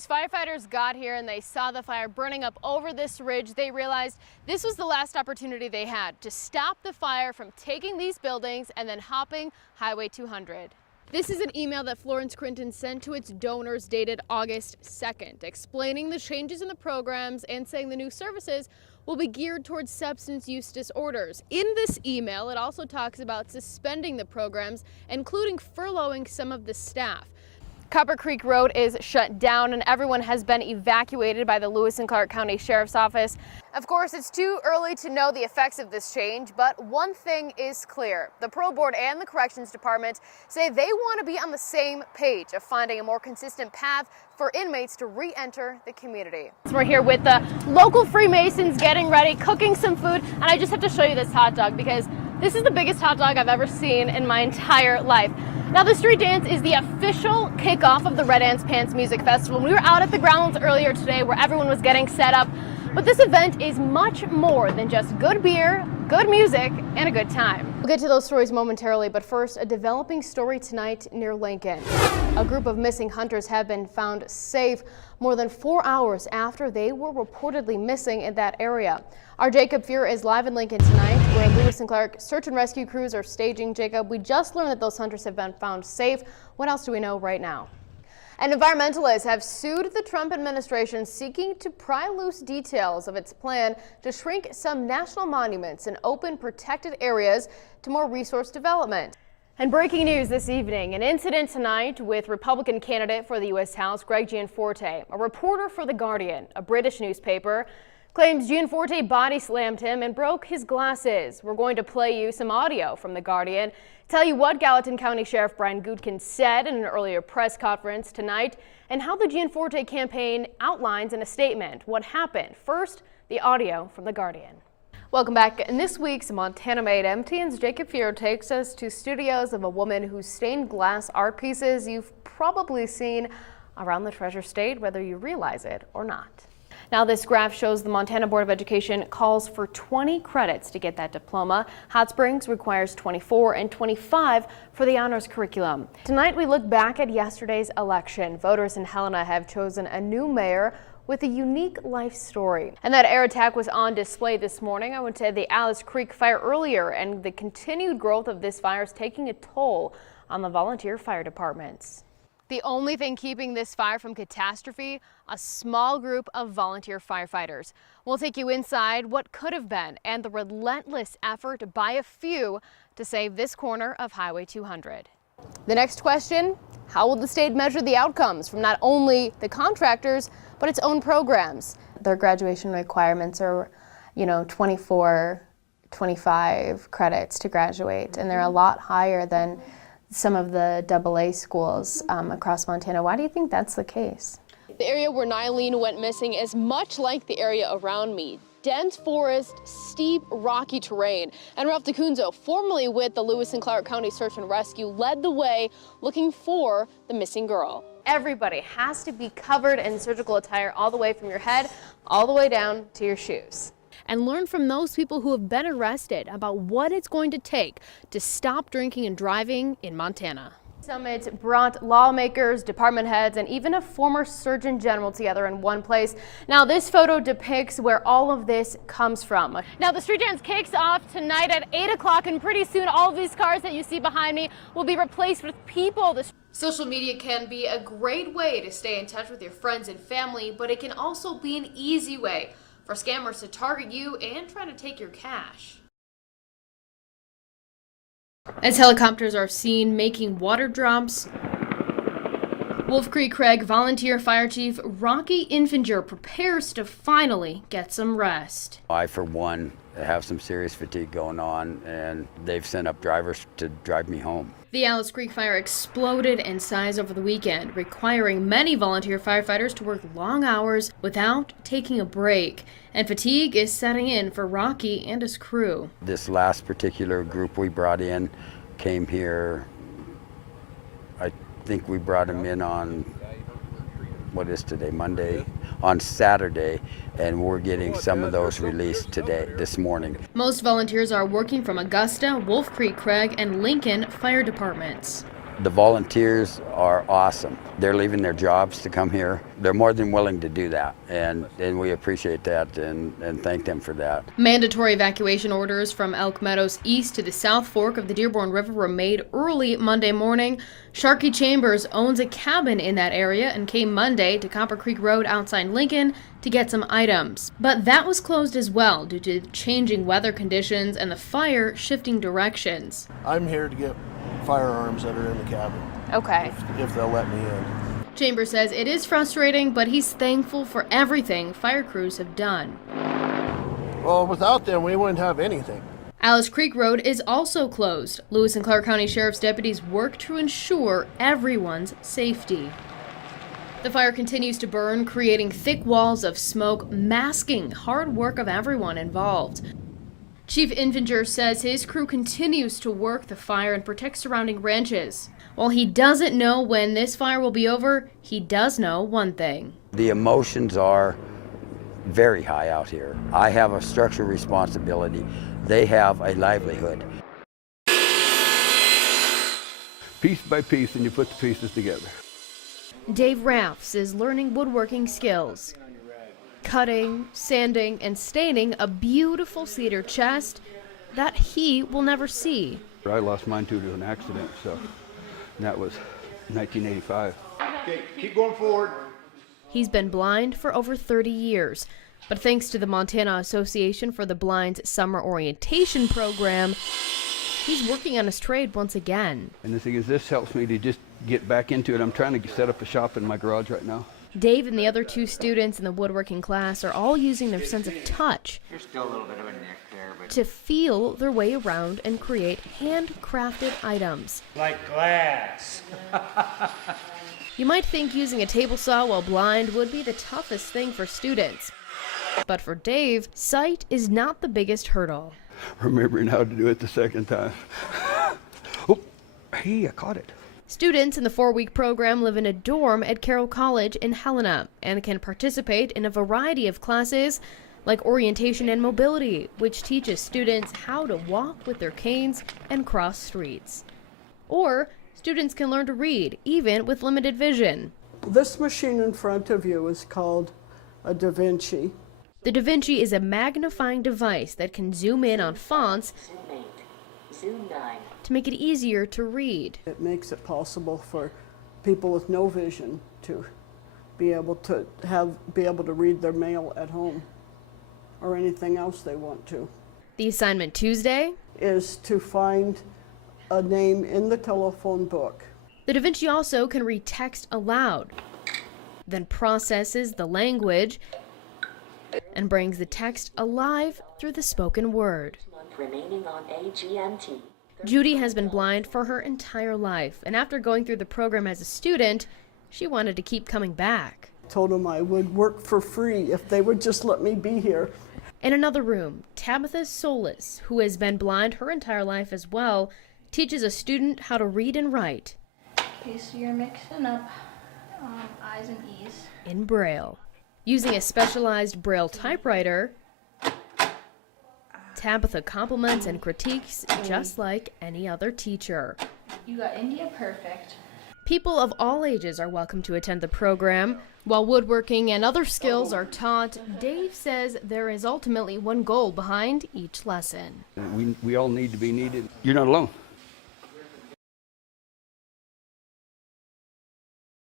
These firefighters got here and they saw the fire burning up over this ridge. They realized this was the last opportunity they had to stop the fire from taking these buildings and then hopping Highway 200. This is an email that Florence Crinton sent to its donors dated August 2nd, explaining the changes in the programs and saying the new services will be geared towards substance use disorders. In this email, it also talks about suspending the programs, including furloughing some of the staff. Copper Creek Road is shut down and everyone has been evacuated by the Lewis and Clark County Sheriff's Office. Of course, it's too early to know the effects of this change, but one thing is clear. The Parole Board and the Corrections Department say they want to be on the same page of finding a more consistent path for inmates to re-enter the community. We're here with the local Freemasons getting ready, cooking some food, and I just have to show you this hot dog because this is the biggest hot dog I've ever seen in my entire life. Now, the street dance is the official kickoff of the Red Ants Pants Music Festival. We were out at the grounds earlier today where everyone was getting set up, but this event is much more than just good beer, good music, and a good time. We'll get to those stories momentarily, but first, a developing story tonight near Lincoln. A group of missing hunters have been found safe more than 4 hours after they were reportedly missing in that area. Our Jacob Fuhr is live in Lincoln tonight, where Lewis and Clark search and rescue crews are staging. Jacob, we just learned that those hunters have been found safe. What else do we know right now? And environmentalists have sued the Trump administration, seeking to pry loose details of its plan to shrink some national monuments and open protected areas to more resource development. And breaking news this evening, an incident tonight with Republican candidate for the U.S. House, Greg Gianforte. A reporter for The Guardian, a British newspaper, claims Gianforte body slammed him and broke his glasses. We're going to play you some audio from The Guardian, tell you what Gallatin County Sheriff Brian Goodkin said in an earlier press conference tonight, and how the Gianforte campaign outlines in a statement what happened. First, the audio from The Guardian. Welcome back. In this week's Montana Made, MTN's Jacob Fuhr takes us to studios of a woman whose stained glass art pieces you've probably seen around the Treasure State, whether you realize it or not. Now, this graph shows the Montana Board of Education calls for 20 credits to get that diploma. Hot Springs requires 24 and 25 for the honors curriculum. Tonight, we look back at yesterday's election. Voters in Helena have chosen a new mayor with a unique life story. And that air attack was on display this morning. I went to the Alice Creek fire earlier, and the continued growth of this fire is taking a toll on the volunteer fire departments. The only thing keeping this fire from catastrophe, a small group of volunteer firefighters. We'll take you inside what could have been and the relentless effort by a few to save this corner of Highway 200. The next question, how will the state measure the outcomes from not only the contractors, but its own programs? Their graduation requirements are, 24, 25 credits to graduate, and they're a lot higher than some of the AA schools across Montana. Why do you think that's the case? The area where Nylene went missing is much like the area around me. Dense forest, steep, rocky terrain. And Ralph DeCunzo, formerly with the Lewis and Clark County Search and Rescue, led the way looking for the missing girl. Everybody has to be covered in surgical attire all the way from your head, all the way down to your shoes. And learn from those people who have been arrested about what it's going to take to stop drinking and driving in Montana. Summit brought lawmakers, department heads, and even a former Surgeon General together in one place. Now, this photo depicts where all of this comes from. Now, the street dance kicks off tonight at 8 o'clock, and pretty soon all of these cars that you see behind me will be replaced with people. Social media can be a great way to stay in touch with your friends and family, but it can also be an easy way for scammers to target you and try to take your cash. As helicopters are seen making water drops, Wolf Creek Craig Volunteer Fire Chief Rocky Infinger prepares to finally get some rest. I, for one, have some serious fatigue going on, and they've sent up drivers to drive me home. The Alice Creek fire exploded in size over the weekend, requiring many volunteer firefighters to work long hours without taking a break. And fatigue is setting in for Rocky and his crew. This last particular group we brought in came here, I think we brought them in on, what is today, Monday? On Saturday, and we're getting some of those released this morning. Most volunteers are working from Augusta, Wolf Creek Craig, and Lincoln fire departments. The volunteers are awesome. They're leaving their jobs to come here. They're more than willing to do that, and we appreciate that and thank them for that. Mandatory evacuation orders from Elk Meadows east to the South Fork of the Dearborn River were made early Monday morning. Sharkey Chambers owns a cabin in that area and came Monday to Copper Creek Road outside Lincoln to get some items. But that was closed as well due to changing weather conditions and the fire shifting directions. I'm here to get firearms that are in the cabin. Okay. If they'll let me in. Chambers says it is frustrating, but he's thankful for everything fire crews have done. Well, without them, we wouldn't have anything. Alice Creek Road is also closed. Lewis and Clark County Sheriff's deputies work to ensure everyone's safety. The fire continues to burn, creating thick walls of smoke, masking hard work of everyone involved. Chief Infinger says his crew continues to work the fire and protect surrounding ranches. While he doesn't know when this fire will be over, he does know one thing. The emotions are very high out here. I have a structural responsibility. They have a livelihood. Piece by piece, and you put the pieces together. Dave Raffs is learning woodworking skills. Cutting, sanding, and staining a beautiful cedar chest that he will never see. I lost mine too to an accident, so that was 1985. Okay, keep going forward. He's been blind for over 30 years, but thanks to the Montana Association for the Blind's summer orientation program, he's working on his trade once again. And the thing is, this helps me to just get back into it. I'm trying to set up a shop in my garage right now. Dave and the other two students in the woodworking class are all using their sense of touch There's still a little bit of a nick there, but to feel their way around and create handcrafted items. like glass. You might think using a table saw while blind would be the toughest thing for students. But for Dave, sight is not the biggest hurdle. Remembering how to do it the second time. Oh, hey, I caught it. Students in the 4-week program live in a dorm at Carroll College in Helena and can participate in a variety of classes like orientation and mobility, which teaches students how to walk with their canes and cross streets. Or students can learn to read, even with limited vision. This machine in front of you is called a Da Vinci. The Da Vinci is a magnifying device that can zoom in on fonts Zoom 9. to make it easier to read. It makes it possible for people with no vision to be able to read their mail at home or anything else they want to. The assignment Tuesday, Is to find a name in the telephone book. the Da Vinci also can read text aloud, then processes the language and brings the text alive through the spoken word. Month remaining on AGMT. Judy has been blind for her entire life, and after going through the program as a student, she wanted to keep coming back. Told them I would work for free if they would just let me be here. In another room, Tabitha Solis, who has been blind her entire life as well, teaches a student how to read and write Okay, so you're mixing up I's and E's. in Braille. Using a specialized Braille typewriter, Tabitha compliments and critiques just like any other teacher. You got India perfect. People of all ages are welcome to attend the program. While woodworking and other skills are taught, Dave says there is ultimately one goal behind each lesson. We all need to be needed. You're not alone.